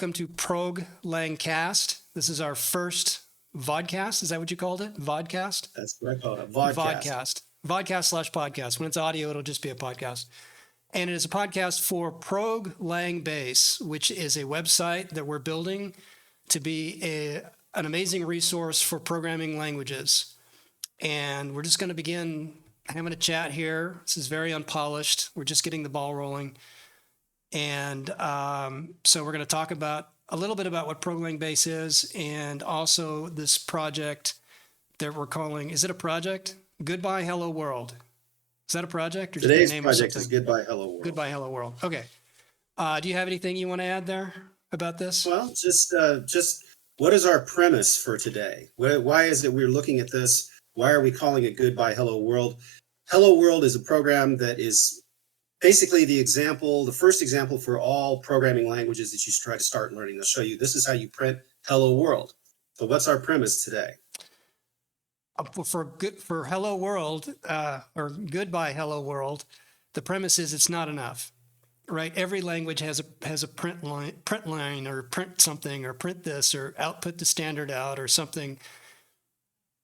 welcome to proglangcast. This is our first vodcast. Is that what you called it? Vodcast? That's what I call it. Vodcast. Vodcast/podcast. When it's audio, it'll just be a podcast. And it is a podcast for proglangbase, which is a website that we're building to be an amazing resource for programming languages. And we're just going to begin having a chat here. This is very unpolished. We're just getting the ball rolling. And so we're going to talk about a little bit about what proglangbase is, and also this project that we're calling, is it a project? Goodbye Hello World. Is that a project? Or Today's project is Goodbye Hello World. Goodbye Hello World. Okay. Do you have anything you want to add there about this? Well, just what is our premise for today? Why is it we're looking at this? Why are we calling it Goodbye Hello World? Hello World is a program that is basically the first example for all programming languages that you try to start learning. They'll show you this is how you print Hello World. So what's our premise today? For Hello World or Goodbye Hello World, the premise is it's not enough, right? Every language has a print line or print something or print this or output the standard out or something.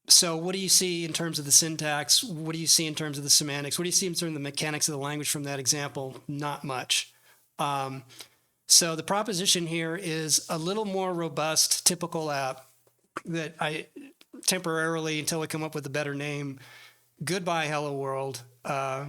So what do you see in terms of the syntax? What do you see in terms of the semantics? What do you see in terms of the mechanics of the language from that example? Not much. So the proposition here is a little more robust, typical app that I temporarily, until we come up with a better name, Goodbye Hello World. I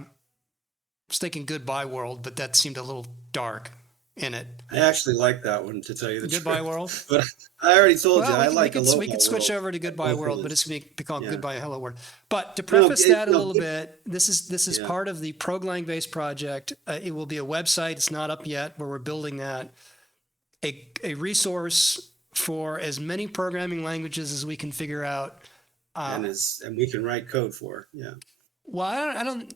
was thinking Goodbye World, but that seemed a little dark in it. I actually like that one, to tell you the Goodbye truth. World. But I already told you, we could switch over to Goodbye World, but it's going to be called Goodbye Hello World. But to preface a little bit, this is part of the proglangbase project. It will be a website. It's not up yet, where we're building that. A resource for as many programming languages as we can figure out. And we can write code for. Yeah. Well, I don't.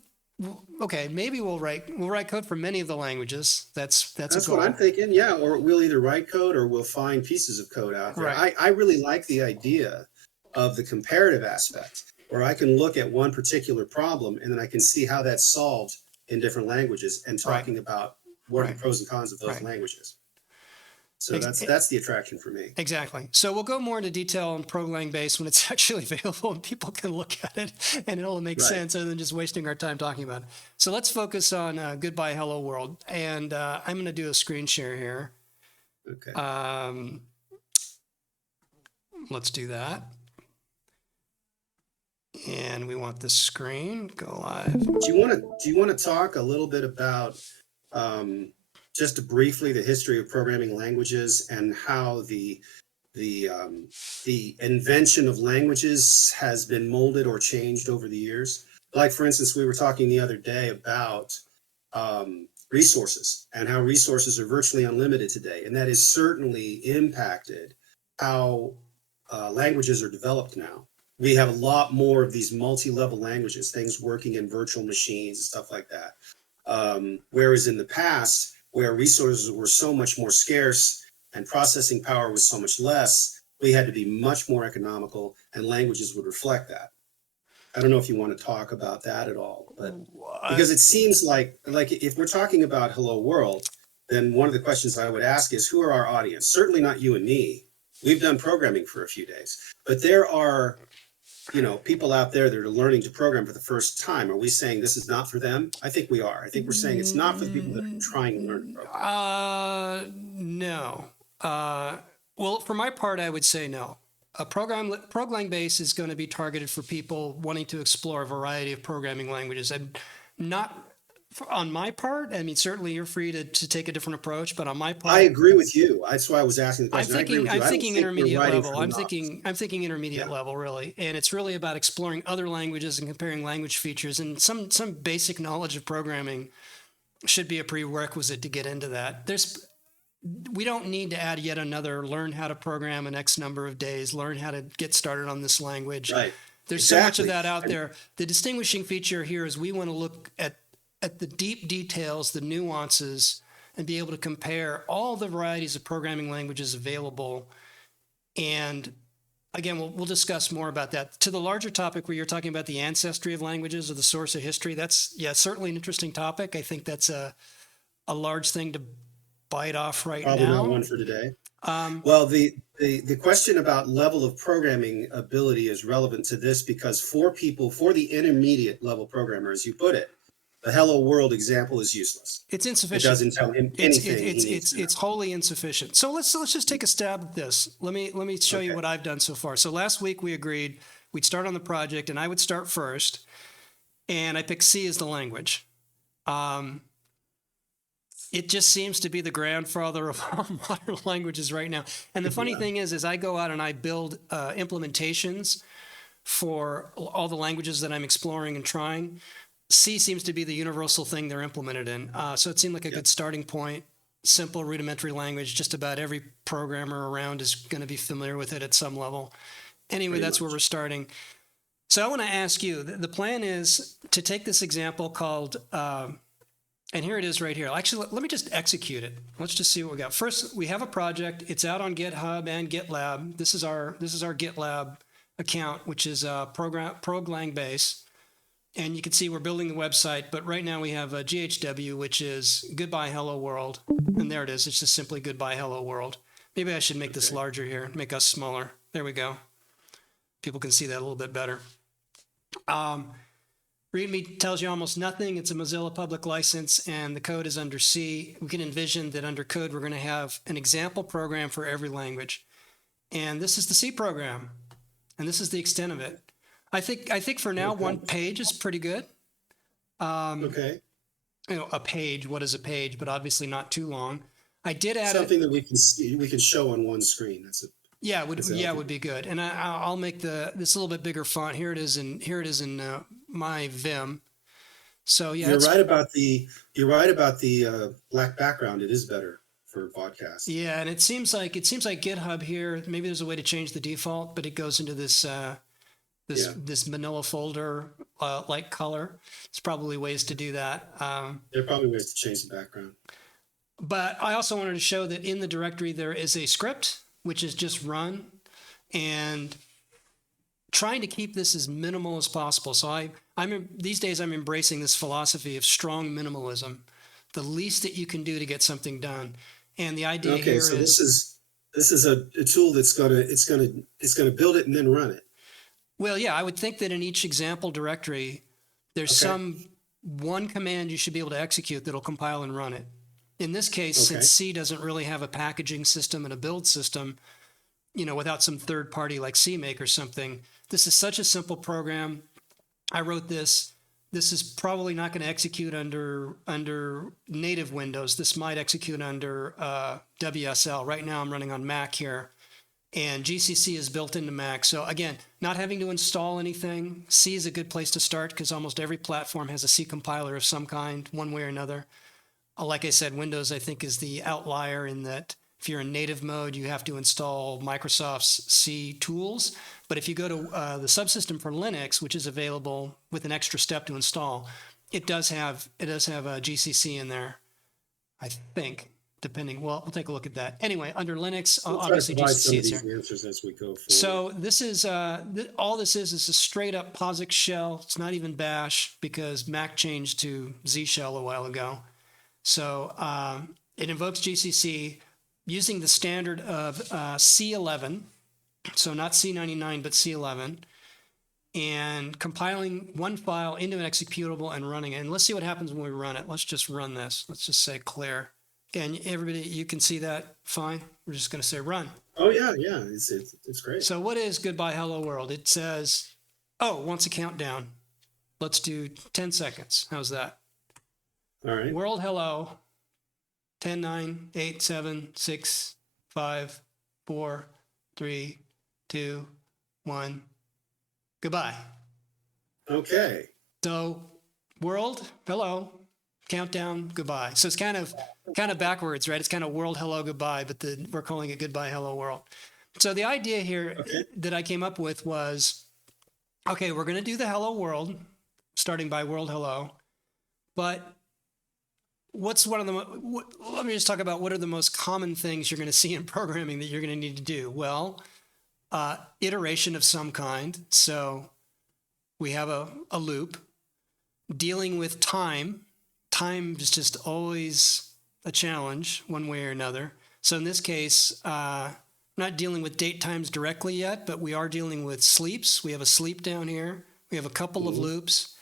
Okay, maybe we'll write code for many of the languages. That's what I'm thinking. Yeah, or we'll either write code or we'll find pieces of code out there. Right. I really like the idea of the comparative aspect, where I can look at one particular problem and then I can see how that's solved in different languages and talking about what are the pros and cons of those languages. So that's the attraction for me. Exactly. So we'll go more into detail on proglangbase when it's actually available and people can look at it and it'll make sense other than just wasting our time talking about it. So let's focus on Goodbye Hello World. And I'm going to do a screen share here. Okay. Let's do that. And we want the screen go live. Do you want to talk a little bit about just briefly the history of programming languages and how the invention of languages has been molded or changed over the years? Like, for instance, we were talking the other day about resources and how resources are virtually unlimited today. And that has certainly impacted how languages are developed now. We have a lot more of these multi-level languages, things working in virtual machines and stuff like that. Whereas in the past, where resources were so much more scarce and processing power was so much less, we had to be much more economical, and languages would reflect that. I don't know if you want to talk about that at all, but because it seems like if we're talking about Hello World, then one of the questions I would ask is, who are our audience? Certainly not you and me. We've done programming for a few days, but there are people out there that are learning to program for the first time. Are we saying this is not for them? I think we are. I think we're saying it's not for the people that are trying to learn to program. No. Well, for my part, I would say no. Proglangbase is going to be targeted for people wanting to explore a variety of programming languages. And not on my part. I mean, certainly you're free to take a different approach, but on my part, I agree with you. That's why I was asking the question. I'm thinking intermediate level. I'm thinking intermediate level, really. And it's really about exploring other languages and comparing language features, and some basic knowledge of programming should be a prerequisite to get into that. We don't need to add yet another learn how to program in X number of days, learn how to get started on this language. Right. There's so much of that out there. The distinguishing feature here is we want to look at the deep details, the nuances, and be able to compare all the varieties of programming languages available. And again, we'll discuss more about that. To the larger topic where you're talking about the ancestry of languages or the source of history, that's certainly an interesting topic. I think that's a large thing to bite off right now. Probably not one for today. Well, the question about level of programming ability is relevant to this because for the intermediate level programmer, as you put it, the hello world example is useless. It's It insufficient. doesn't tell him anything he needs to know. It's wholly insufficient. So let's just take a stab at this. Let me show you Okay. what I've done so far. So last week we agreed we'd start on the project, and I would start first, and I picked C as the language. It just seems to be the grandfather of all modern languages right now. And the funny thing is I go out and I build implementations for all the languages that I'm exploring and trying. C seems to be the universal thing they're implemented in. So it seemed like a good starting point. Simple, rudimentary language. Just about every programmer around is going to be familiar with it at some level. Anyway, that's where we're starting. So I want to ask you, the plan is to take this example called, and here it is right here. Actually, let me just execute it. Let's just see what we got. First, we have a project. It's out on GitHub and GitLab. This is our GitLab account, which is proglangbase. And you can see we're building the website, but right now we have a GHW, which is Goodbye Hello World. And there it is. It's just simply Goodbye Hello World. Maybe I should make this larger here, make us smaller. There we go. People can see that a little bit better. README tells you almost nothing. It's a Mozilla public license, and the code is under C. We can envision that under code, we're going to have an example program for every language. And this is the C program, and this is the extent of it. I think for now, one page is pretty good. Okay. You know, a page, what is a page? But obviously not too long. I did add Something that we can see, we can show on one screen. That's it. Yeah, would be good. And I'll make this a little bit bigger font. Here it is in my Vim. So yeah, you're right about the black background. It is better for podcast. Yeah, and it seems like GitHub here. Maybe there's a way to change the default, but it goes into this this Manila folder like color. There's probably ways to do that. There are probably ways to change the background. But I also wanted to show that in the directory there is a script which is just run, and trying to keep this as minimal as possible. So these days I'm embracing this philosophy of strong minimalism, the least that you can do to get something done. And the idea here is this is a tool that's gonna build it and then run it. Well, yeah, I would think that in each example directory, there's some one command you should be able to execute that'll compile and run it. In this case, since C doesn't really have a packaging system and a build system, you know, without some third party like CMake or something, this is such a simple program. I wrote this. This is probably not going to execute under native Windows. This might execute under WSL. Right now I'm running on Mac here, and GCC is built into Mac. So again, not having to install anything. C is a good place to start because almost every platform has a C compiler of some kind, one way or another. Like I said, Windows, I think, is the outlier in that if you're in native mode, you have to install Microsoft's C tools. But if you go to the subsystem for Linux, which is available with an extra step to install, it does have a GCC in there, I think, depending. Well, we'll take a look at that. Anyway, under Linux, obviously GCC is there. Answers as we go forward. So this is all this is a straight up POSIX shell. It's not even Bash because Mac changed to Z shell a while ago. So it invokes GCC using the standard of C11, so not C99, but C11, and compiling one file into an executable and running it. And let's see what happens when we run it. Let's just run this. Let's just say clear. And everybody, you can see that fine. We're just going to say run. Oh, yeah. It's great. So what is Goodbye Hello World? It says, oh, wants a countdown. Let's do 10 seconds. How's that? All right. World hello. 10, 9, 8, 7, 6, 5, 4, 3, 2, 1. Goodbye. Okay. So world hello. Countdown, goodbye. So it's kind of backwards, right? It's kind of world hello, goodbye, but we're calling it Goodbye Hello World. So the idea here that I came up with was, okay, we're going to do the hello world, starting by world hello, but let me just talk about what are the most common things you're going to see in programming that you're going to need to do. Well, iteration of some kind. So we have a loop. Dealing with time. Time is just always a challenge one way or another. So in this case, not dealing with date times directly yet, but we are dealing with sleeps. We have a sleep down here. We have a couple of loops.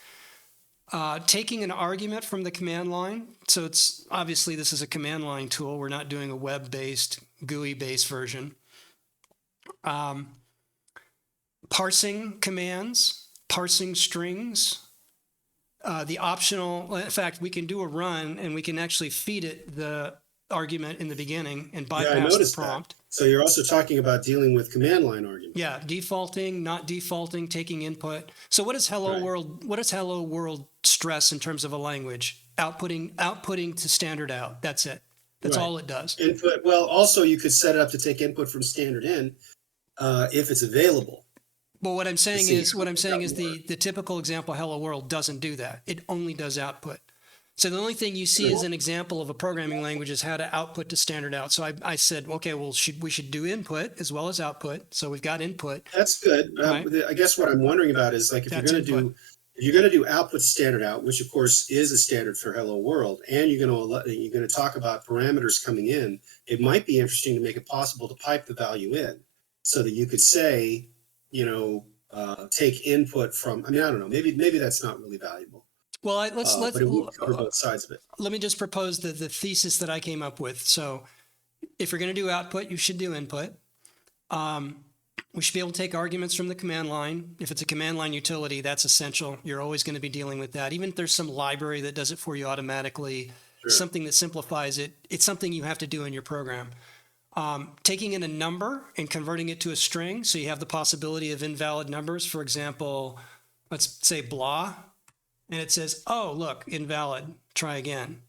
Taking an argument from the command line. So it's obviously this is a command line tool. We're not doing a web-based, GUI-based version. Parsing commands, parsing strings. The optional, in fact, we can do a run and we can actually feed it the argument in the beginning and bypass I the noticed prompt. that. So you're also talking about dealing with command line arguments. Yeah, defaulting, not defaulting, taking input. So what does hello world? What does hello world stress in terms of a language? Outputting to standard out. That's it. That's all it does. Input. Well, also you could set it up to take input from standard in if it's available. But what I'm saying is the typical example hello world doesn't do that. It only does output. So the only thing you see as an example of a programming language is how to output to standard out. So I said, okay, well, we should do input as well as output. So we've got input. That's good. Right. I guess what I'm wondering about is like if you're going to do output to standard out, which of course is a standard for hello world, and you're going to talk about parameters coming in, it might be interesting to make it possible to pipe the value in so that you could say, take input from. I mean, I don't know. Maybe that's not really valuable. Well, let's but it would cover both sides of it. Let me just propose the thesis that I came up with. So, if you're going to do output, you should do input. We should be able to take arguments from the command line. If it's a command line utility, that's essential. You're always going to be dealing with that. Even if there's some library that does it for you automatically, something that simplifies it, it's something you have to do in your program. Taking in a number and converting it to a string, so you have the possibility of invalid numbers. For example, let's say blah. And it says, oh, look, invalid. Try again.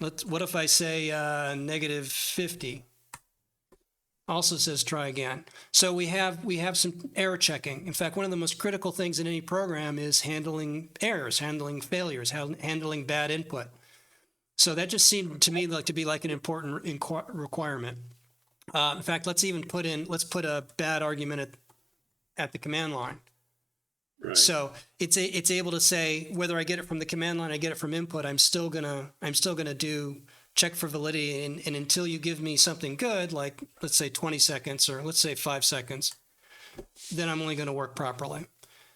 What if I say -50? Also says try again. So we have some error checking. In fact, one of the most critical things in any program is handling errors, handling failures, handling bad input. So that just seemed to me like to be like an important requirement. In fact, let's put a bad argument at the command line. Right. So it's able to say whether I get it from the command line, I get it from input. I'm still gonna do check for validity, and until you give me something good, like let's say 20 seconds or let's say 5 seconds, then I'm only going to work properly.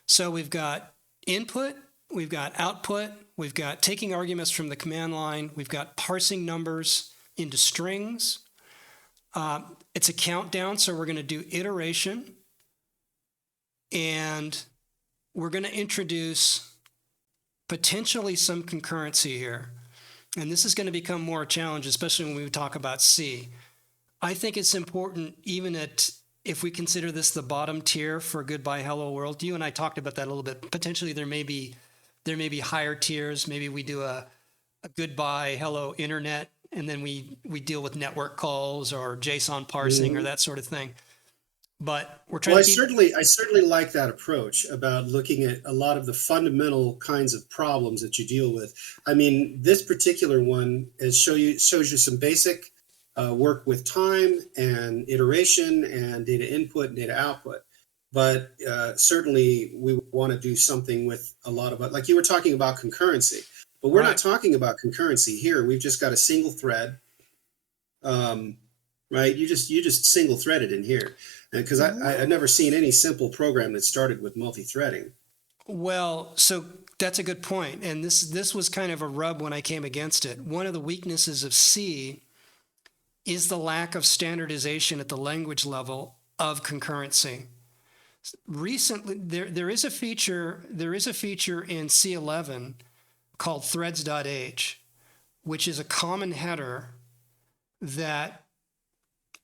So we've got input, we've got output, we've got taking arguments from the command line, we've got parsing numbers into strings. It's a countdown, so we're going to do iteration, and we're going to introduce potentially some concurrency here. And this is going to become more a challenge, especially when we talk about C. I think it's important, even if we consider this the bottom tier for Goodbye Hello World. You and I talked about that a little bit. Potentially there may be higher tiers. Maybe we do a Goodbye Hello Internet, and then we deal with network calls or JSON parsing or that sort of thing. But we're trying to I certainly like that approach about looking at a lot of the fundamental kinds of problems that you deal with. I mean, this particular one shows you some basic work with time and iteration and data input and data output. But certainly we want to do something with a lot of it. Like you were talking about concurrency, but we're not talking about concurrency here. We've just got a single thread, right? You just single threaded in here. Because I've never seen any simple program that started with multi-threading. Well, so that's a good point. And this was kind of a rub when I came against it. One of the weaknesses of C is the lack of standardization at the language level of concurrency. Recently, there is a feature in C11 called threads.h, which is a common header that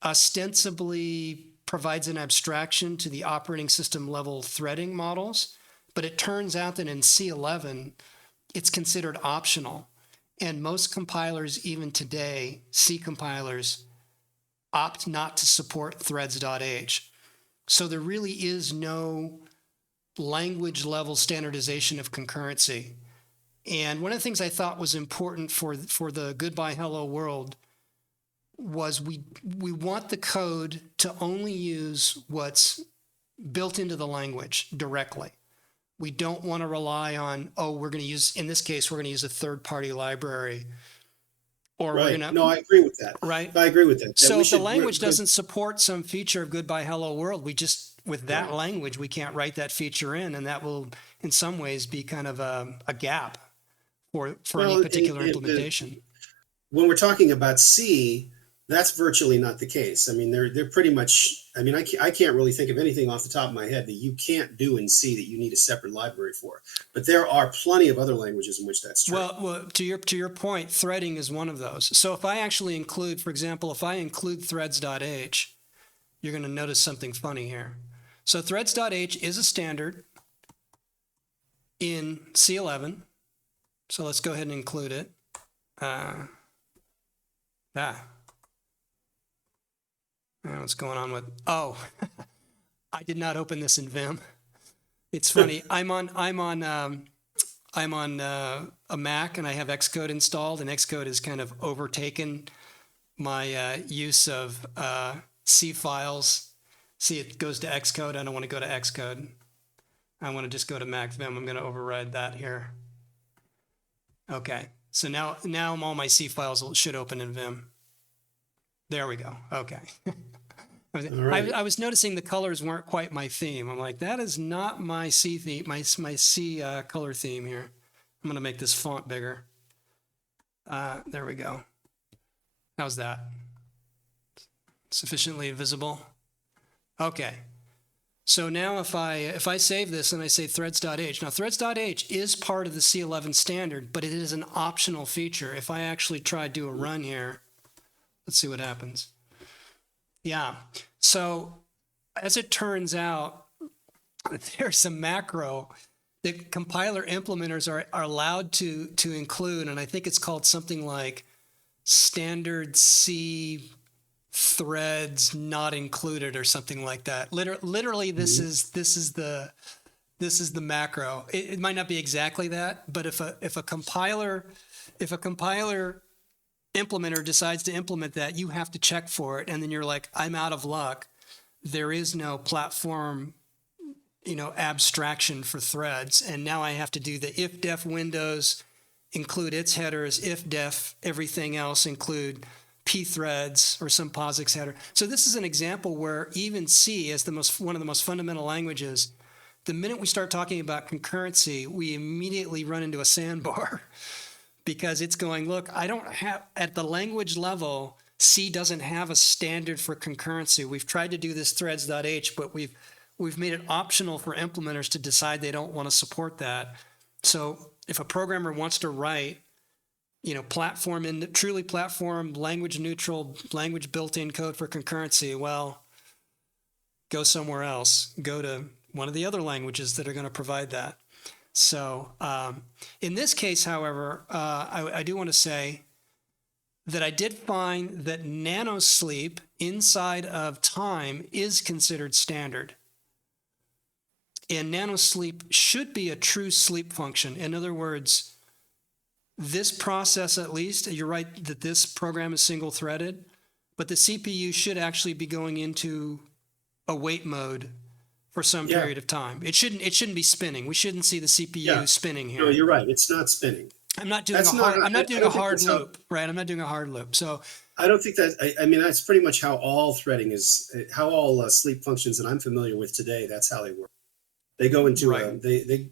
ostensibly provides an abstraction to the operating system level threading models, but it turns out that in C11, it's considered optional. And most compilers, even today, C compilers, opt not to support threads.h. So there really is no language level standardization of concurrency. And one of the things I thought was important for the Goodbye Hello World was we want the code to only use what's built into the language directly. We don't want to rely on, we're going to use, in this case, we're going to use a third-party library. or we're Right. going No, to, I agree with that. right? I agree with that. That So we if the should, language doesn't support some feature of goodbye hello world, we just, with that right. language, we can't write that feature in, and that will in some ways be kind of a gap for any Well, particular implementation. when we're talking about C, that's virtually not the case. I mean, they're pretty much. I mean, I can't really think of anything off the top of my head that you can't do in C that you need a separate library for. But there are plenty of other languages in which that's true. Well, to your point, threading is one of those. So if I actually include, for example, if I include threads.h, you're going to notice something funny here. So threads.h is a standard in C11. So let's go ahead and include it. What's going on with? Oh, I did not open this in Vim. It's funny. I'm on a Mac and I have Xcode installed, and Xcode has kind of overtaken my use of C files. See, it goes to Xcode. I don't want to go to Xcode. I want to just go to Mac Vim. I'm going to override that here. Okay. So now all my C files should open in Vim. There we go. Okay. Right. I was noticing the colors weren't quite my theme. I'm like, that is not my C theme, my C color theme here. I'm going to make this font bigger. There we go. How's that? Sufficiently visible? Okay. So now if I save this and I say threads.h, now threads.h is part of the C11 standard, but it is an optional feature. If I actually try to do a run here, let's see what happens. Yeah. So as it turns out, there's a macro that compiler implementers are allowed to include, and I think it's called something like standard C threads not included or something like that. Literally, this is the macro. It might not be exactly that, but if a compiler implementer decides to implement that, you have to check for it, and then you're like, I'm out of luck. There is no platform, abstraction for threads, and now I have to do the if def Windows include its headers, if def everything else include pthreads or some POSIX header. So this is an example where even C, as one of the most fundamental languages, the minute we start talking about concurrency, we immediately run into a sandbar because it's going, look, I don't have, at the language level, C doesn't have a standard for concurrency. We've tried to do this threads.h, but we've made it optional for implementers to decide they don't want to support that. So if a programmer wants to write truly platform, language neutral, language built-in code for concurrency, well, go somewhere else. Go to one of the other languages that are going to provide that. So in this case, however, I do want to say that I did find that nanosleep inside of time is considered standard. And nanosleep should be a true sleep function. In other words, this process, at least, you're right that this program is single-threaded, but the CPU should actually be going into await mode for some period of time. It shouldn't be spinning. We shouldn't see the CPU spinning here. No, you're right. It's not spinning. I'm not doing I'm not doing a hard loop, right? I'm not doing a hard loop. So I don't think that. I mean, that's pretty much how all threading is. How all sleep functions that I'm familiar with today. That's how they work. They go into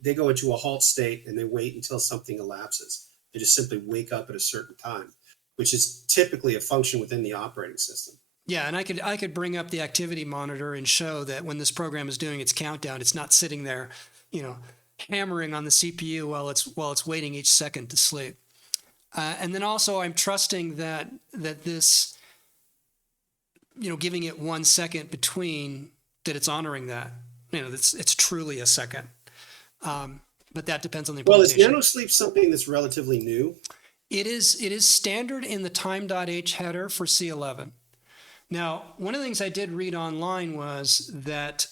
they go into a halt state and they wait until something elapses. They just simply wake up at a certain time, which is typically a function within the operating system. Yeah, and I could bring up the activity monitor and show that when this program is doing its countdown, it's not sitting there, hammering on the CPU while it's waiting each second to sleep. And then also I'm trusting that this, giving it 1 second between, that it's honoring that. It's truly a second. But that depends on the implementation. Well, is nanosleep something that's relatively new? It is standard in the time.h header for C11. Now, one of the things I did read online was that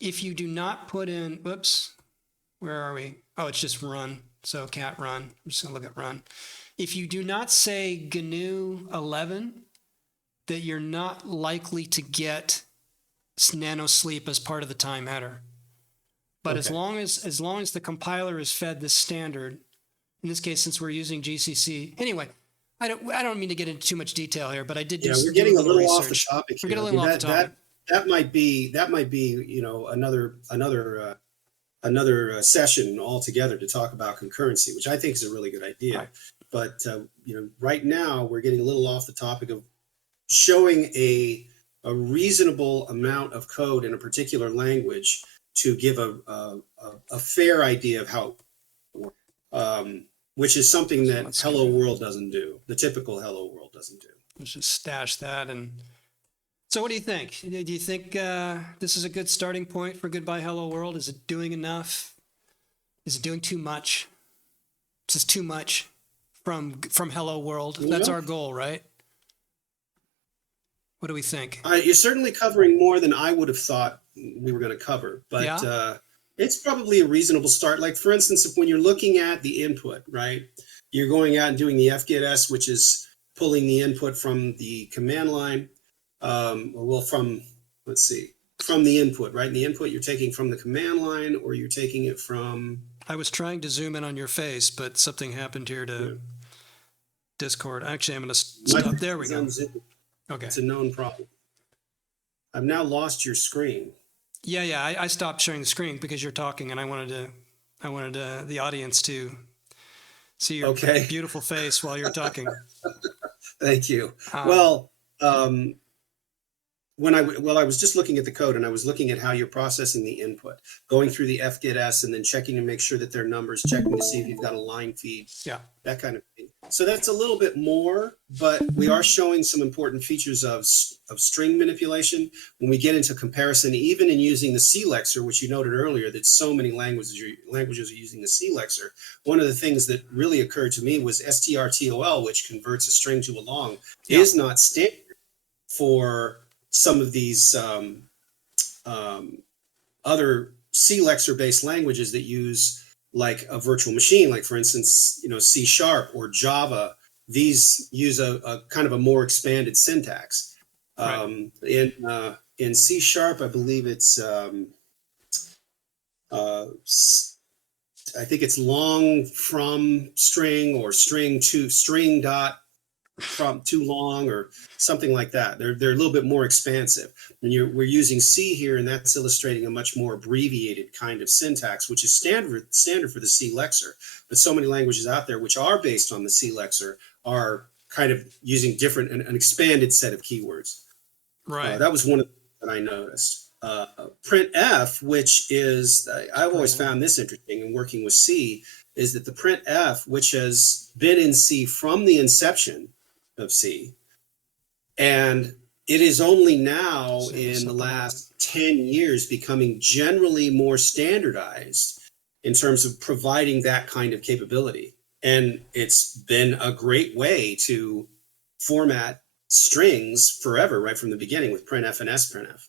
if you do not put in, whoops, where are we? Oh, it's just run. So cat run. I'm just going to look at run. If you do not say GNU 11, that you're not likely to get nanosleep as part of the time header. But as long as the compiler is fed this standard, In this case, since we're using GCC. Anyway, I don't mean to get into too much detail here, but I did do, Yeah, we're do a getting a little little off the research. topic We're here. getting I a mean, little off the topic. that might be, another session altogether to talk about concurrency, which I think is a really good idea. Right. But right now we're getting a little off the topic of showing a reasonable amount of code in a particular language to give a fair idea of how it works, which is something So that let's Hello World doesn't do. The typical Hello World doesn't do. Let's just stash that. And so what do you think? Do you think this is a good starting point for Goodbye Hello World? Is it doing enough? Is it doing too much? Is this too much from Hello World? That's our goal, right? What do we think? You're certainly covering more than I would have thought we were going to cover, but Yeah. it's probably a reasonable start. Like, for instance, if when you're looking at the input, right, you're going out and doing the fgetS, which is pulling the input from the command line, from the input, right? And the input you're taking from the command line, or you're taking it from. I was trying to zoom in on your face, but something happened here to Discord. Actually, I'm going to stop. There we go. Okay. It's a known problem. I've now lost your screen. Yeah. I stopped sharing the screen because you're talking, and I wanted the audience to see your beautiful face while you're talking. Thank you. Well, I was just looking at the code, and I was looking at how you're processing the input, going through the fgetS, and then checking to make sure that they're numbers, checking to see if you've got a line feed, that kind of thing. So that's a little bit more, but we are showing some important features of string manipulation when we get into comparison, even in using the C-lexer, which you noted earlier, that so many languages are using the C-lexer. One of the things that really occurred to me was strtol, which converts a string to a long, is not standard for some of these other C-lexer based languages that use like a virtual machine, like for instance, C# or Java. These use a kind of a more expanded syntax. Right. In C#, I believe it's I think it's long from string, or string to string dot from too long, or something like that. They're a little bit more expansive. And we're using C here, and that's illustrating a much more abbreviated kind of syntax, which is standard for the C-lexer. But so many languages out there which are based on the C-lexer are kind of using an expanded set of keywords. Right. That was one of that I noticed. Printf, which is I've always found this interesting in working with C, is that the printf, which has been in C from the inception of C, and it is only now in the last 10 years becoming generally more standardized in terms of providing that kind of capability. And it's been a great way to format strings forever, right from the beginning, with printf and sprintf.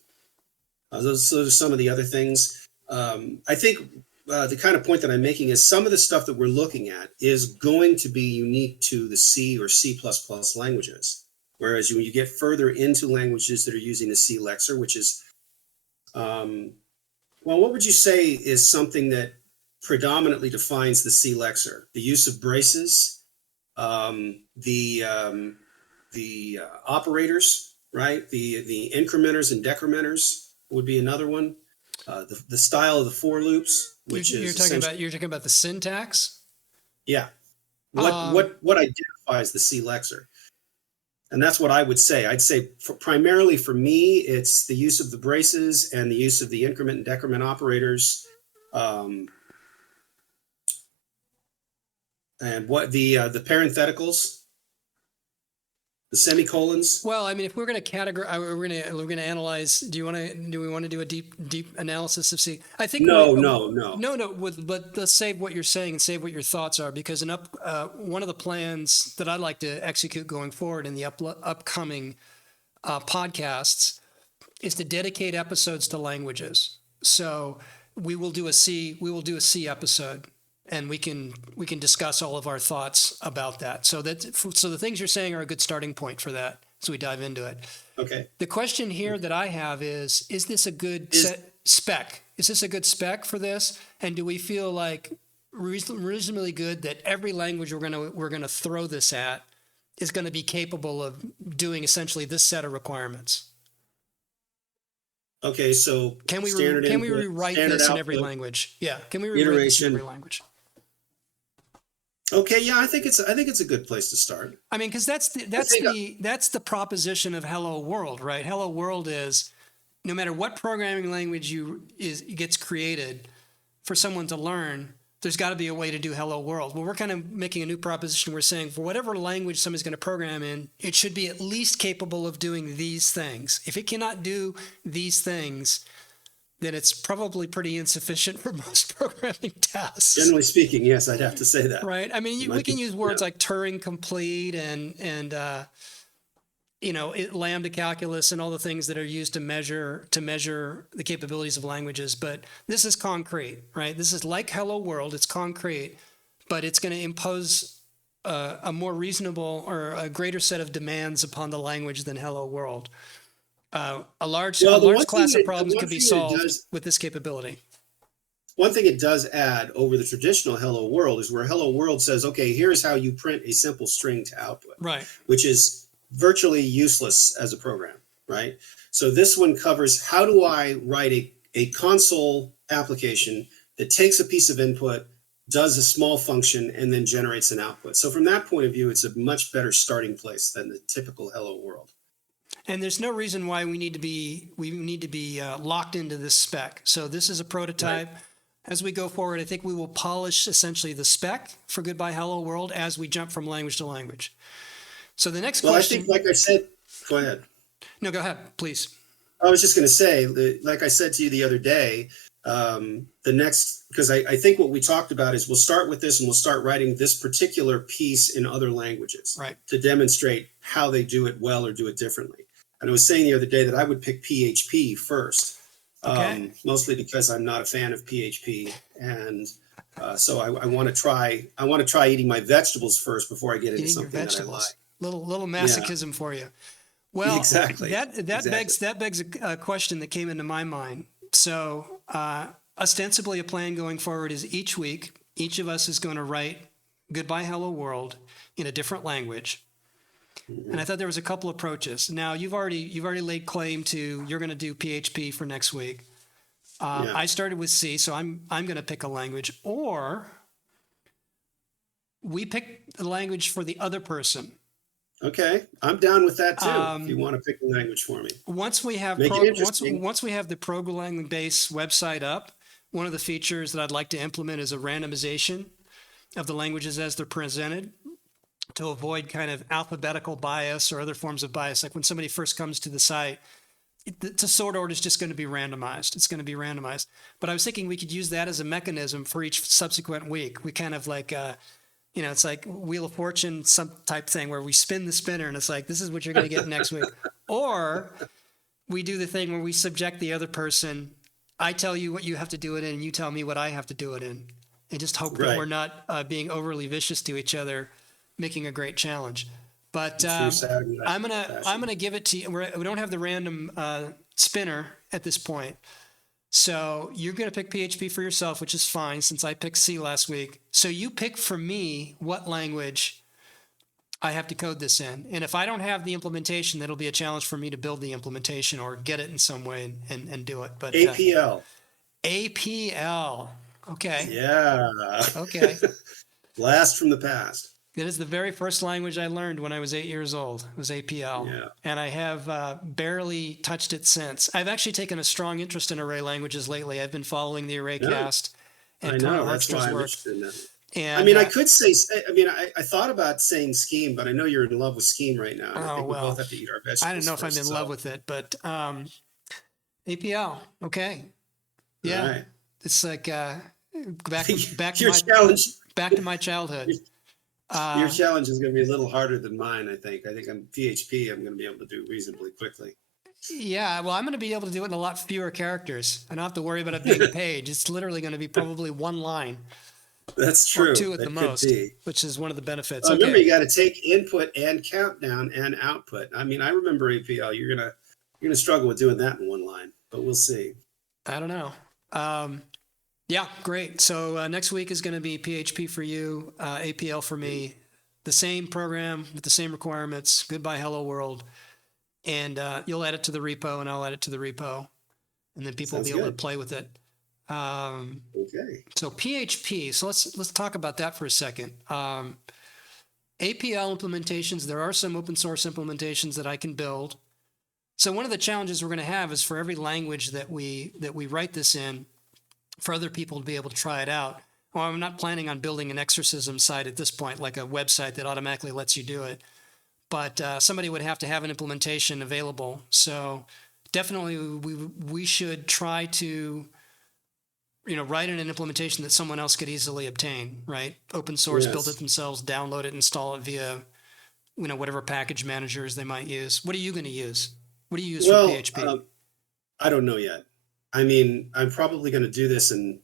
Those are some of the other things. I think the kind of point that I'm making is some of the stuff that we're looking at is going to be unique to the C or C++ languages. Whereas when you get further into languages that are using the C-lexer, which is, what would you say is something that predominantly defines the C-lexer? The use of braces, the operators, right? The incrementers and decrementers would be another one. The style of the for loops, which you're talking about the syntax. Yeah. What identifies the C-lexer? And that's what I would say. I'd say primarily for me, it's the use of the braces and the use of the increment and decrement operators, and what the parentheticals, the semicolons. Well, I mean, if we're going to categorize, we're going to analyze. Do we want to do a deep analysis of C? I think no. But let's save what you're saying and save what your thoughts are, because one of the plans that I'd like to execute going forward in the upcoming podcasts is to dedicate episodes to languages. So we will do a C episode, and we can discuss all of our thoughts about that. So the things you're saying are a good starting point for that as we dive into it. Okay. The question here that I have is this a good spec? Is this a good spec for this? And do we feel like reasonably good that every language we're gonna throw this at is going to be capable of doing essentially this set of requirements? Okay, so Can we standard can we input, rewrite standard this in every output, language? Yeah, can we rewrite this in iteration. every language? Okay, yeah, I think it's a good place to start. I mean, because that's I think the proposition of Hello World, right? Hello World is no matter what programming language gets created for someone to learn, there's got to be a way to do Hello World. Well, we're kind of making a new proposition. We're saying for whatever language somebody's going to program in, it should be at least capable of doing these things. If it cannot do these things, then it's probably pretty insufficient for most programming tasks. generally speaking, yes, I'd have to say that. Right. I mean, we can use words like Turing complete and lambda calculus and all the things that are used to measure the capabilities of languages. But this is concrete, right? This is like Hello World. It's concrete, but it's going to impose a more reasonable or a greater set of demands upon the language than Hello World. A large class of problems could be solved with this capability. One thing it does add over the traditional Hello World is where Hello World says, okay, here's how you print a simple string to output, Right. which is virtually useless as a program, right? So this one covers how do I write a console application that takes a piece of input, does a small function, and then generates an output. So from that point of view, it's a much better starting place than the typical Hello World. And there's no reason why we need to be locked into this spec. So this is a prototype. Right. As we go forward, I think we will polish essentially the spec for Goodbye Hello World as we jump from language to language. So the next question. I think, like I said, go ahead. No, go ahead, please. I was just going to say, like I said to you the other day, because I think what we talked about is we'll start with this and we'll start writing this particular piece in other languages, right, to demonstrate how they do it well or do it differently. And I was saying the other day that I would pick PHP first, okay. Mostly because I'm not a fan of PHP, and so I want to try eating my vegetables first before I get into something that I like. Little masochism for you. Well, exactly. That begs a question that came into my mind. So ostensibly a plan going forward is each week, each of us is going to write Goodbye Hello World in a different language. Mm-hmm. And I thought there was a couple approaches. Now you've already laid claim to you're going to do PHP for next week. I started with C, so I'm going to pick a language, or we pick the language for the other person. Okay, I'm down with that too. If you want to pick a language for me. Once we have once we have the proglangbase website up, one of the features that I'd like to implement is a randomization of the languages as they're presented, to avoid kind of alphabetical bias or other forms of bias. Like when somebody first comes to the site, the sort order is just going to be randomized. It's going to be randomized. But I was thinking we could use that as a mechanism for each subsequent week. We kind of like, it's like Wheel of Fortune, some type thing where we spin the spinner and it's like, this is what you're going to get next week. Or we do the thing where we subject the other person. I tell you what you have to do it in, and you tell me what I have to do it in. And just hope that we're not being overly vicious to each other, making a great challenge. But I'm gonna give it to you. We don't have the random spinner at this point, so you're gonna pick PHP for yourself, which is fine since I picked C last week. So you pick for me what language I have to code this in, and if I don't have the implementation, that'll be a challenge for me to build the implementation or get it in some way and do it. But APL. APL. Okay. Yeah. Okay. Blast from the past. It is the very first language I learned when I was 8 years old. It was APL. Yeah. And I have barely touched it since. I've actually taken a strong interest in array languages lately. I've been following the ArrayCast and Tony Hoekstra's work. And, I could say, I thought about saying Scheme, but I know you're in love with Scheme right now. I think we both have to eat our vegetables. I don't know if I'm in love with it, but APL, okay. Yeah. Right. It's like back to my childhood. Your challenge is going to be a little harder than mine, I think. I think I'm PHP, I'm going to be able to do reasonably quickly. Yeah, well, I'm going to be able to do it in a lot fewer characters. I don't have to worry about it being a page. It's literally going to be probably one line. That's true. Or two at the most, which is one of the benefits. Remember, you got to take input and countdown and output. I remember APL. You're gonna struggle with doing that in one line, but we'll see. I don't know. Yeah, great. So next week is going to be PHP for you, APL for me. The same program with the same requirements. Goodbye, hello world. And you'll add it to the repo, and I'll add it to the repo, and then people will Sounds be able to good. play with it. Um, Okay. so PHP. So let's talk about that for a second. APL implementations. There are some open source implementations that I can build. So one of the challenges we're going to have is for every language that we write this in, for other people to be able to try it out. Well, I'm not planning on building an exorcism site at this point, like a website that automatically lets you do it. But somebody would have to have an implementation available. So definitely, we should try to write in an implementation that someone else could easily obtain. Right, open source, build it Yes. themselves, download it, install it via whatever package managers they might use. What are you going to use? What do you use for Well, PHP? I don't know yet. I mean, I'm probably going to do this in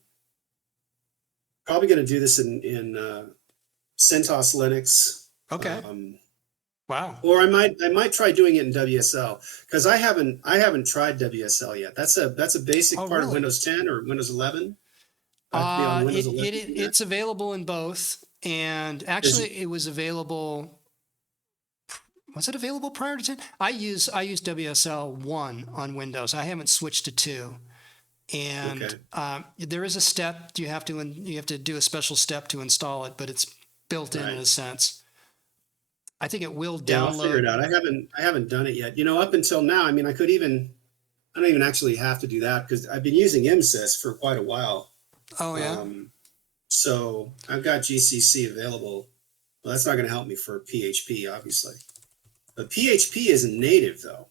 CentOS Linux. Okay. Um, Wow. or I might try doing it in WSL because I haven't tried WSL yet. That's a basic Oh, part of really? Windows 10 or Windows 11. I have to be on Windows 11 to do that. It's available in both, and Is- actually, it was available. Was it available prior to 10? I use WSL 1 on Windows. I haven't switched to 2, and okay. there is a step you have to do a special step to install it, but it's built in Right. a sense. I think it will Yeah, I'll figure it download. out. I haven't done it yet. Up until now, I mean, I don't even actually have to do that because I've been using MSys for quite a while. Oh yeah. Um, so I've got GCC available. Well, that's not going to help me for PHP, obviously. But PHP isn't native though.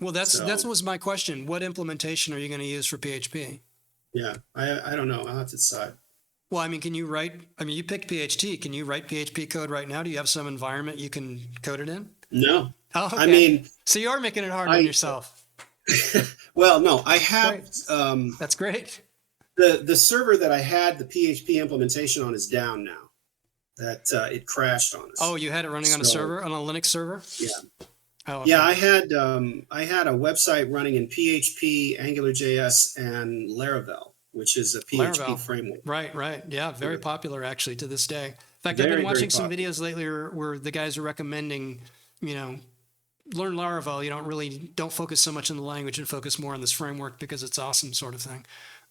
Well, that's So was my question. What implementation are you going to use for PHP? yeah, I don't know. I'll have to decide. Well, I mean, can you write? I mean, you picked PHP. Can you write PHP code right now? Do you have some environment you can code it in? No, Oh, I okay. mean, So you are making it hard on I yourself. well, no, I have Great. That's great. the server that I had the PHP implementation on is down now. That it crashed on Oh, us. you had it running on a So server, on a Linux server? yeah, Oh, yeah, okay. I had a website running in PHP, AngularJS, and Laravel, which is a PHP Laravel. framework. Right, right. Yeah, very Yeah. popular actually to this day. In fact, I've been Very, very watching some popular. videos lately where the guys are recommending, you know, learn Laravel. You don't focus so much on the language and focus more on this framework because it's awesome, sort of thing.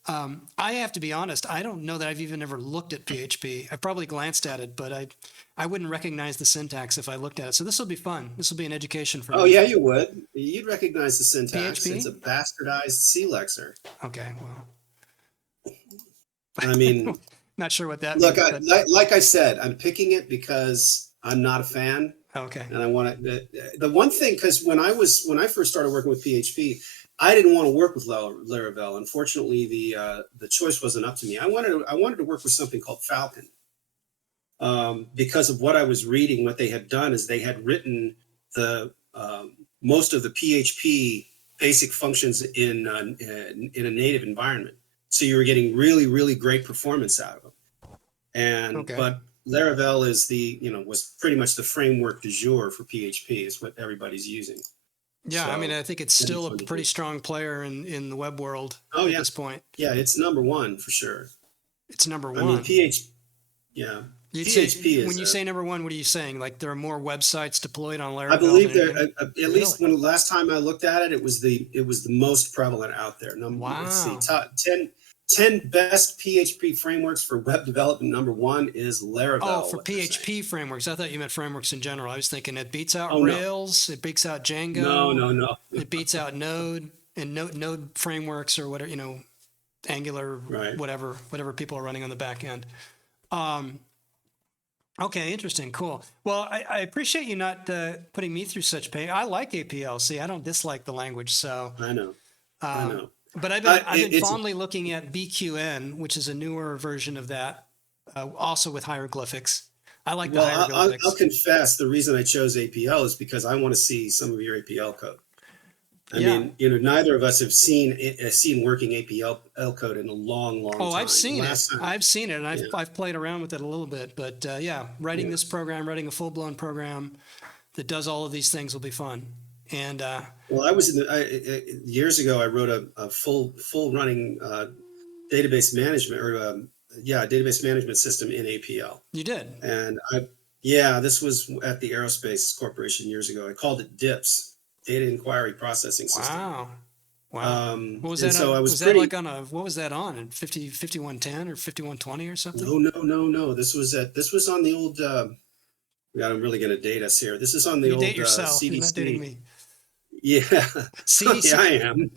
I have to be honest. I don't know that I've even ever looked at PHP. I've probably glanced at it, but I wouldn't recognize the syntax if I looked at it. So this will be fun. This will be an education for Oh me. yeah, you would. You'd recognize the syntax. It's a PHP? bastardized C lexer. Okay, well, I mean, not sure what that look, means, but like I said, I'm picking it because I'm not a fan, okay. and I want to. The one thing, because when I first started working with PHP, I didn't want to work with Laravel. Unfortunately, the choice wasn't up to me. I wanted to work with something called Falcon. Because of what I was reading, what they had done is they had written the most of the PHP basic functions in a native environment, so you were getting really, really great performance out of them. Okay. But Laravel is was pretty much the framework du jour for PHP. Is what everybody's using. Yeah, I mean, So I think it's that'd be still a fun to pretty do. strong player in the web world Oh at yeah, this point. yeah, it's number one for sure. It's number I mean, one. yeah, You'd say PHP when is you say number one, what are you saying? Like there are more websites deployed on I Laravel than believe there, anything? at Really? least when the last time I looked at it, it was the most prevalent out there. Let's see, Wow. top 10 best PHP frameworks for web development. Number one is Oh, Laravel. for What they're saying. PHP frameworks. I thought you meant frameworks in general. I was thinking it beats out Oh no, Rails, it beats out no, Django, no, no. it beats out Node and Node frameworks or whatever, Angular, Right. whatever people are running on the back end. Um, okay, interesting, cool. Well, I appreciate you not putting me through such pain. I like APL. See, I don't dislike the language, so. I know, I know. But I've been It's fondly looking at BQN, which is a newer version of that, also with hieroglyphics. I like the well. I'll hieroglyphics. confess the reason I chose APL is because I want to see some of your APL code. I Yeah. mean, neither of us have seen working APL code in a long, long Oh, time. I've seen it. Last time, I've seen it, and yeah, I've played around with it a little bit. But yeah, writing yeah. this program, writing a full blown program that does all of these things will be fun. And Well, I was years ago. I wrote a full running database management or database management system in APL. You did. And yeah, this was at the Aerospace Corporation years ago. I called it DIPS, Data Inquiry Processing System. Wow. Wow. What was And that so on? I was Was that pretty, like on a, what was that on? In 5110 or 5120 or something? no. This was on the old, God, I'm really going to date us here. This is on the You old date yourself. You're not dating CDC. me. Yeah, CDC. yeah, I am.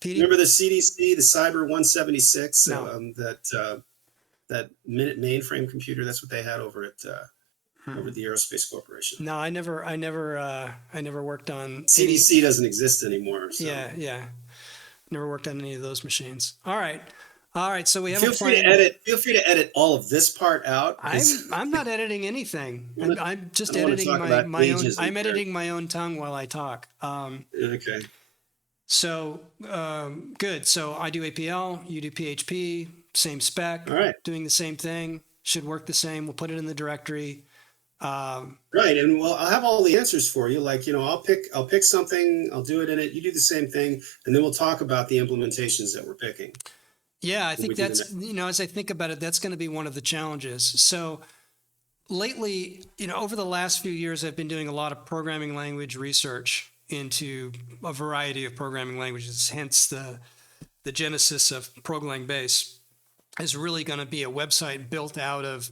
PD? Remember the CDC, the Cyber 176, No. that minute mainframe computer? That's what they had over at over Hmm. the Aerospace Corporation. No, I never worked on any. CDC doesn't exist anymore. So Yeah. Never worked on any of those machines. All right. All right. So we have a feel free to plan. edit. Feel free to edit all of this part out because I'm not editing anything. I'm I just don't want to editing talk about my own. ages. I'm editing my own tongue while I talk. Okay. So good. So I do APL, you do PHP, same spec, All right. doing the same thing. Should work the same. We'll put it in the directory. Right. And well, I'll have all the answers for you. Like, I'll pick something, I'll do it in it. You do the same thing, and then we'll talk about the implementations that we're picking. Yeah, I when think we do the that's, next. as I think about it, that's going to be one of the challenges. So lately, over the last few years, I've been doing a lot of programming language research into a variety of programming languages. Hence, the genesis of proglangbase is really going to be a website built out of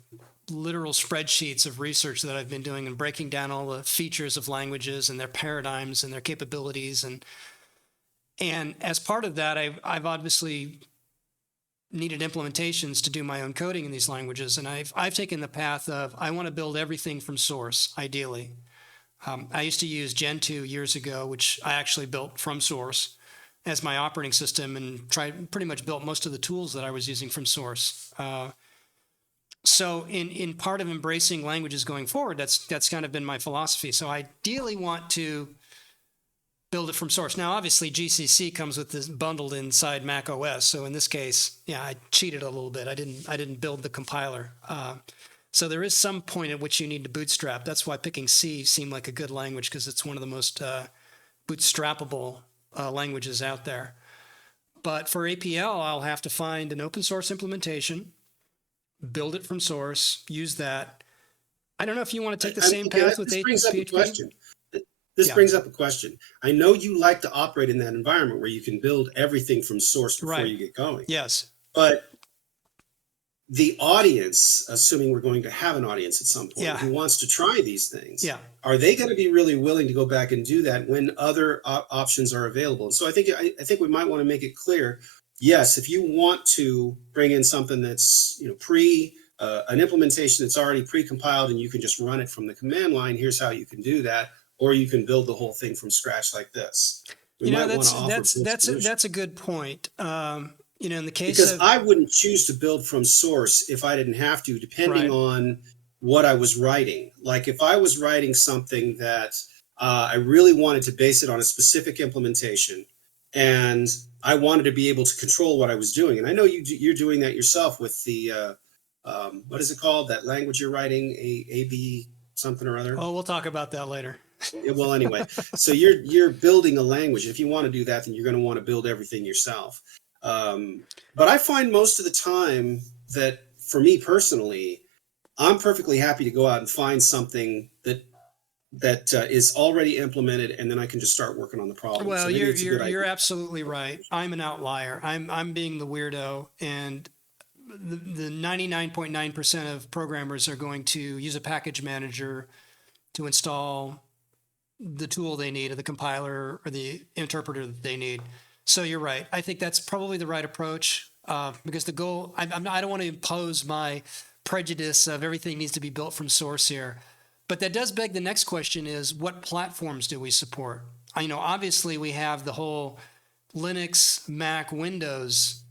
literal spreadsheets of research that I've been doing and breaking down all the features of languages and their paradigms and their capabilities. And as part of that, I've obviously needed implementations to do my own coding in these languages. And I've taken the path of I want to build everything from source, ideally. I used to use Gentoo years ago, which I actually built from source as my operating system and pretty much built most of the tools that I was using from source. So in part of embracing languages going forward, that's kind of been my philosophy. So I ideally want to build it from source. Now, obviously, GCC comes with this bundled inside Mac OS. So in this case, yeah, I cheated a little bit. I didn't build the compiler. So there is some point at which you need to bootstrap. That's why picking C seemed like a good language because it's one of the most bootstrappable languages out there. But for APL, I'll have to find an open source implementation, build it from source, use that. I don't know if you want to take the same path with this brings up a PHP. question. This brings up a question. I know you like to operate in that environment where you can build everything from source before you get going. Yes. But the audience, assuming we're going to have an audience at some point, who wants to try these things, are they going to be really willing to go back and do that when other options are available? And so I think we might want to make it clear. Yes, if you want to bring in something that's an implementation that's already pre-compiled and you can just run it from the command line, here's how you can do that, or you can build the whole thing from scratch like this. That's a good point. In the case because I wouldn't choose to build from source if I didn't have to, depending on what I was writing. Like if I was writing something that I really wanted to base it on a specific implementation, and I wanted to be able to control what I was doing. And I know you're doing that yourself with the what is it called? That language you're writing, AB something or other. Oh, we'll talk about that later. Well, anyway, so you're building a language. If you want to do that, then you're going to want to build everything yourself. But I find most of the time that for me personally, I'm perfectly happy to go out and find something that is already implemented, and then I can just start working on the problem. Well, so you're absolutely right. I'm an outlier. I'm being the weirdo, and the 99.9% of programmers are going to use a package manager to install the tool they need, or the compiler, or the interpreter that they need. So you're right. I think that's probably the right approach because the goal, I don't want to impose my prejudice of everything needs to be built from source here. But that does beg the next question is, what platforms do we support? Obviously we have the whole Linux, Mac, Windows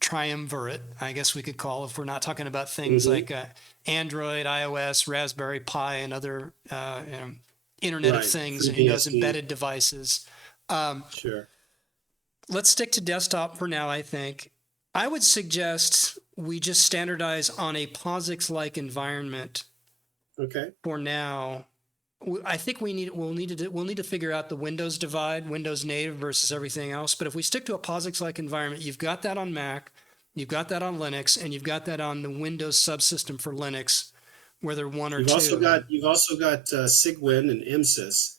triumvirate, I guess we could call, if we're not talking about things like Android, iOS, Raspberry Pi, and other Internet of Things, and embedded devices. Sure. Let's stick to desktop for now, I think. I would suggest we just standardize on a POSIX-like environment for now. I think we'll need to figure out the Windows divide, Windows native versus everything else. But if we stick to a POSIX-like environment, you've got that on Mac, you've got that on Linux, and you've got that on the Windows subsystem for Linux, whether one or You've two. also got Sigwin and MSys.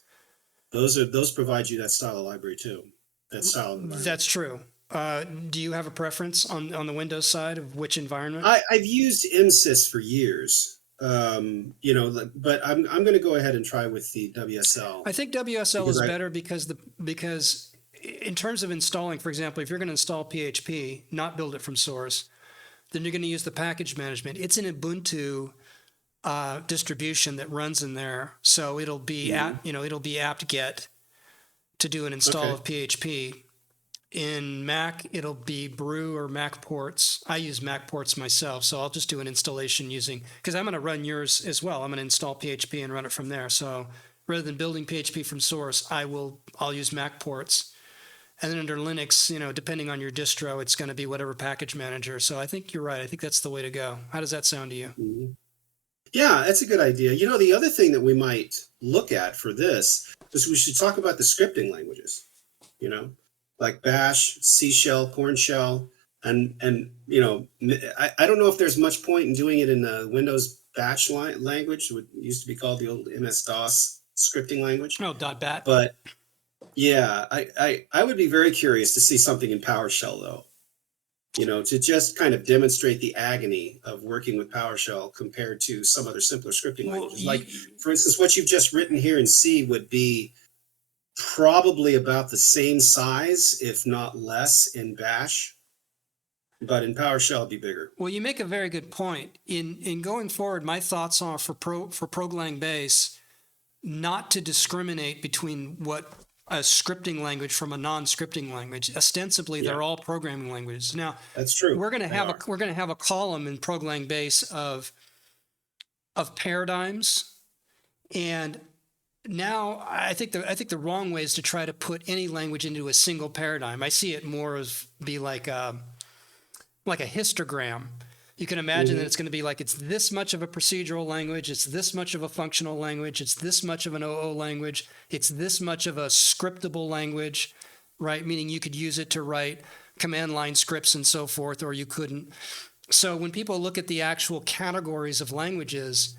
Those provide you that style of library too. That style of environment. That's true. Do you have a preference on the Windows side of which environment? I've used MSys for years. But I'm going to go ahead and try with the WSL. I think WSL is better because in terms of installing, for example, if you're going to install PHP, not build it from source, then you're going to use the package management. It's an Ubuntu distribution that runs in there, so it'll be apt-get to do an install of PHP. In Mac, it'll be Brew or Mac ports. I use Mac ports myself, so I'll just do an installation because I'm going to run yours as well. I'm going to install PHP and run it from there. So rather than building PHP from source, I'll use Mac ports. And then under Linux, depending on your distro, it's going to be whatever package manager. So I think you're right. I think that's the way to go. How does that sound to you? Mm-hmm. Yeah, that's a good idea. The other thing that we might look at for this is we should talk about the scripting languages, like Bash, C Shell, Corn Shell, and I don't know if there's much point in doing it in the Windows Bash language, what used to be called the old MS-DOS scripting language. Oh, .bat. But yeah, I would be very curious to see something in PowerShell though. To just kind of demonstrate the agony of working with PowerShell compared to some other simpler scripting languages. Like, for instance, what you've just written here in C would be probably about the same size, if not less, in Bash, but in PowerShell it'd be bigger. Well, you make a very good point. In going forward, my thoughts are for proglangbase, not to discriminate between what a scripting language from a non-scripting language. Ostensibly, they're all programming languages. Now, that's true. We're going to have a column in proglangbase of paradigms, and now I think the wrong way is to try to put any language into a single paradigm. I see it more as be like a histogram. You can imagine that it's going to be like it's this much of a procedural language, it's this much of a functional language, it's this much of an OO language, it's this much of a scriptable language, right? Meaning you could use it to write command line scripts and so forth, or you couldn't. So when people look at the actual categories of languages,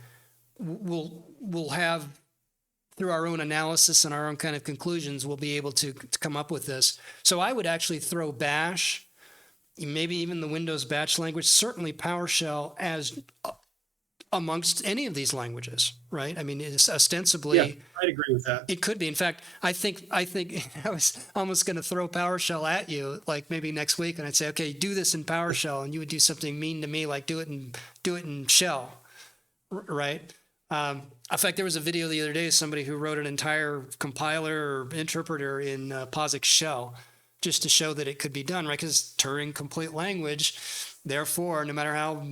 we'll have, through our own analysis and our own kind of conclusions, we'll be able to come up with this. So I would actually throw Bash, maybe even the Windows batch language, certainly PowerShell as amongst any of these languages, right? I mean, it's ostensibly. Yeah, I'd agree with that. It could be. In fact, I think I was almost going to throw PowerShell at you, like maybe next week, and I'd say, okay, do this in PowerShell, and you would do something mean to me, like do it in Shell, right? In fact, there was a video the other day, somebody who wrote an entire compiler or interpreter in POSIX Shell, just to show that it could be done, right? Because Turing complete language, therefore, no matter how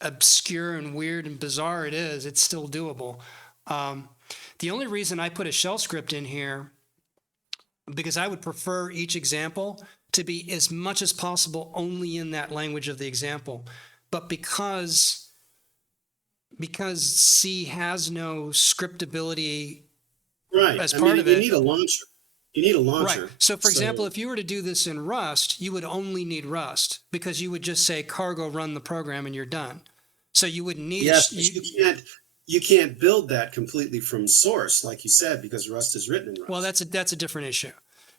obscure and weird and bizarre it is, it's still doable. The only reason I put a shell script in here, because I would prefer each example to be as much as possible only in that language of the example. But because C has no scriptability as part of it. You need a launcher. You need a launcher. Right. So, for example, if you were to do this in Rust, you would only need Rust because you would just say cargo run the program and you're done. So you wouldn't need. Yes, you can't build that completely from source, like you said, because Rust is written in Rust. Well, that's a different issue,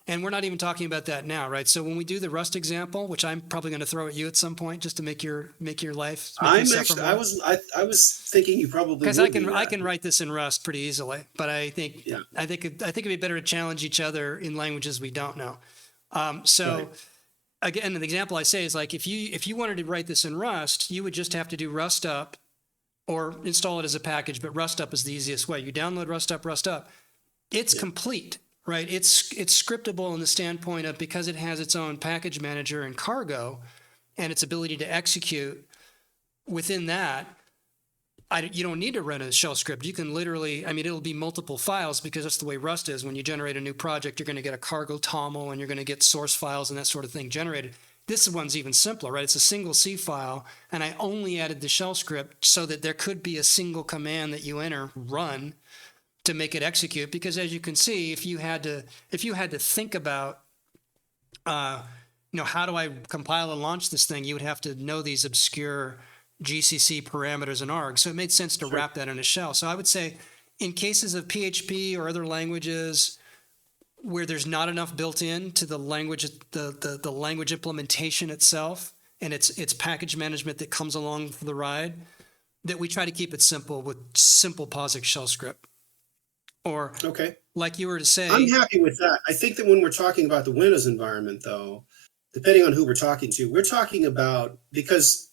and we're not even talking about that now, right? So when we do the Rust example, which I'm probably going to throw at you at some point, just to make your life. I was thinking you probably because I can write this in Rust pretty easily, but I think it'd be better to challenge each other in languages we don't know. Again, the example I say is like if you wanted to write this in Rust, you would just have to do Rust up or install it as a package, but Rust up is the easiest way. You download Rust up. It's complete, right? It's scriptable in the standpoint of because it has its own package manager and cargo and its ability to execute within that. You don't need to run a shell script. You can literally, it'll be multiple files because that's the way Rust is. When you generate a new project, you're going to get a cargo toml and you're going to get source files and that sort of thing generated. This one's even simpler, right? It's a single C file, and I only added the shell script so that there could be a single command that you enter, run, to make it execute. Because as you can see, if you had to think about, how do I compile and launch this thing, you would have to know these obscure GCC parameters and args. So it made sense to wrap that in a shell. So I would say in cases of PHP or other languages where there's not enough built in to the language, the language implementation itself, and it's package management that comes along for the ride, that we try to keep it simple with simple POSIX shell script. Or like you were to say, I'm happy with that. I think that when we're talking about the Windows environment, though, depending on who we're talking to, we're talking about, because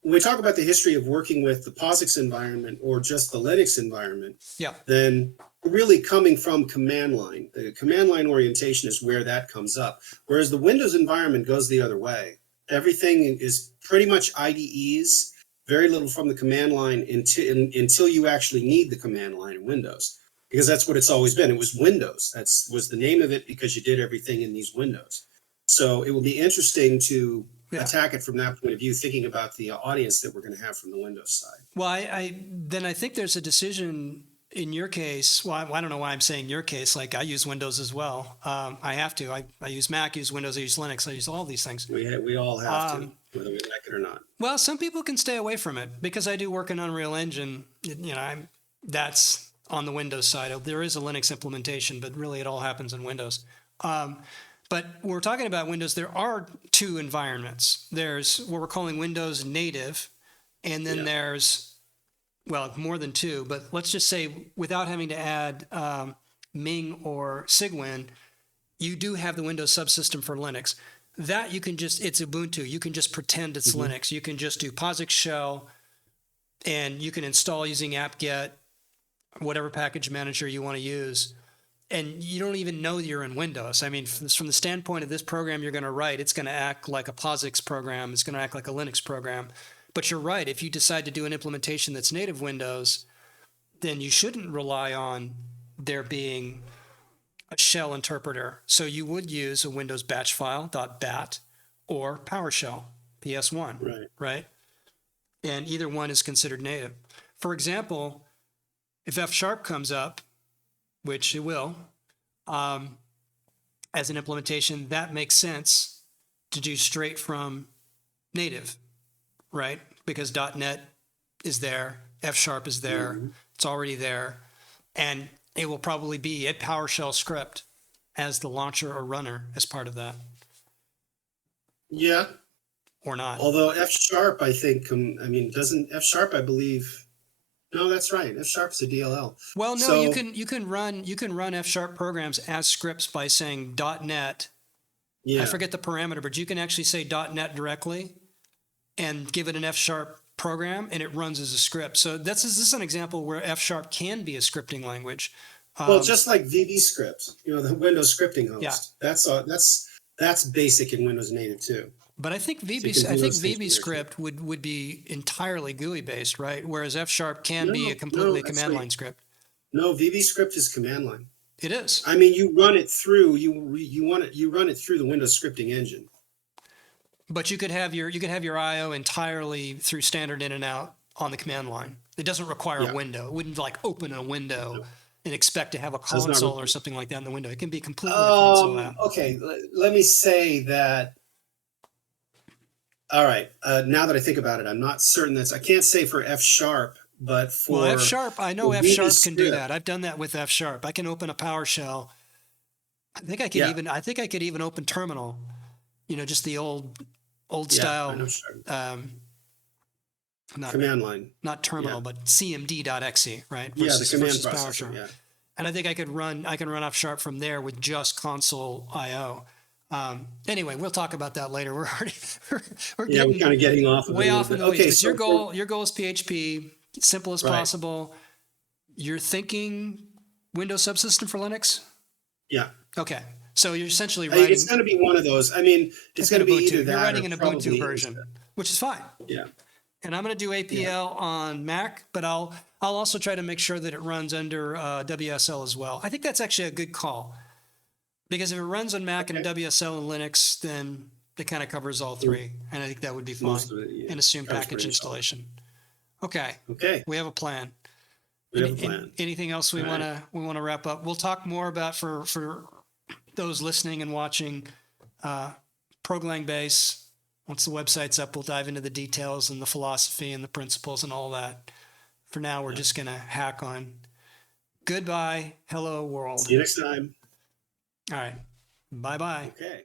when we talk about the history of working with the POSIX environment or just the Linux environment, then we're really coming from command line. The command line orientation is where that comes up. Whereas the Windows environment goes the other way. Everything is pretty much IDEs, very little from the command line until you actually need the command line in Windows. Because that's what it's always been. It was Windows. That was the name of it because you did everything in these windows. So it will be interesting to attack it from that point of view, thinking about the audience that we're going to have from the Windows side. Well, I think there's a decision in your case. Well, I don't know why I'm saying your case. Like I use Windows as well. I have to. I use Mac, I use Windows, I use Linux, I use all these things. We all have to, whether we like it or not. Well, some people can stay away from it because I do work in Unreal Engine. That's on the Windows side. There is a Linux implementation, but really it all happens in Windows. But when we're talking about Windows, there are two environments. There's what we're calling Windows native, and then there's, well, more than two, but let's just say without having to add Ming or Cygwin, you do have the Windows subsystem for Linux. That you can just, it's Ubuntu. You can just pretend it's Linux. You can just do POSIX shell, and you can install using apt-get, whatever package manager you want to use. And you don't even know you're in Windows. I mean, from the standpoint of this program you're going to write, it's going to act like a POSIX program. It's going to act like a Linux program. But you're right. If you decide to do an implementation that's native Windows, then you shouldn't rely on there being a shell interpreter. So you would use a Windows batch file, .bat, or PowerShell, PS1, right? And either one is considered native. For example, if F# comes up, which it will, as an implementation, that makes sense to do straight from native, right? Because .NET is there, F# is there, it's already there, and it will probably be a PowerShell script as the launcher or runner as part of that. Yeah. Or not. Although F#, I think, doesn't F#, I believe... No, that's right. F# is a DLL. Well, no, you can run F# programs as scripts by saying .NET. Yeah. I forget the parameter, but you can actually say .NET directly and give it an F# program, and it runs as a script. So this is an example where F# can be a scripting language. Well, just like VBScript, the Windows scripting host. Yeah. That's basic in Windows native too. But I think VBScript would be entirely GUI based, right? Whereas F# can be a completely command line script. No, VBScript is command line. It is. I mean, you run it through you run it through the Windows scripting engine. But you could have your I/O entirely through standard in and out on the command line. It doesn't require a window. It wouldn't like open a window and expect to have a console or something like that in the window. It can be completely a console app. Okay, let me say that. All right. Now that I think about it, I'm not certain I can't say for F#, but for F#, I know F# can do that. I've done that with F#. I can open a PowerShell. I think I could even open terminal. Just the old style. Not command line. Not terminal, but cmd.exe, right? Versus, the command processor. Yeah. And I think I can run F# from there with just console I/O. Anyway, we'll talk about that later. We're kind of getting off of way off in the weeds. Okay, so your goal is PHP, simple as possible. You're thinking Windows subsystem for Linux? Yeah. Okay. So you're essentially writing. It's going to be one of those. I mean, it's going to be either that. You're writing an Ubuntu version, which is fine. Yeah. And I'm going to do APL on Mac, but I'll also try to make sure that it runs under WSL as well. I think that's actually a good call. Because if it runs on Mac and WSL and Linux, then it kind of covers all three. And I think that would be fine. And assume package installation. Okay. We have a plan. We have a plan. Anything else we All want right. to wrap up? We'll talk more about for those listening and watching proglangbase. Once the website's up, we'll dive into the details and the philosophy and the principles and all that. For now, we're just going to hack on. Goodbye. Hello, world. See you next time. All right. Bye-bye. Okay.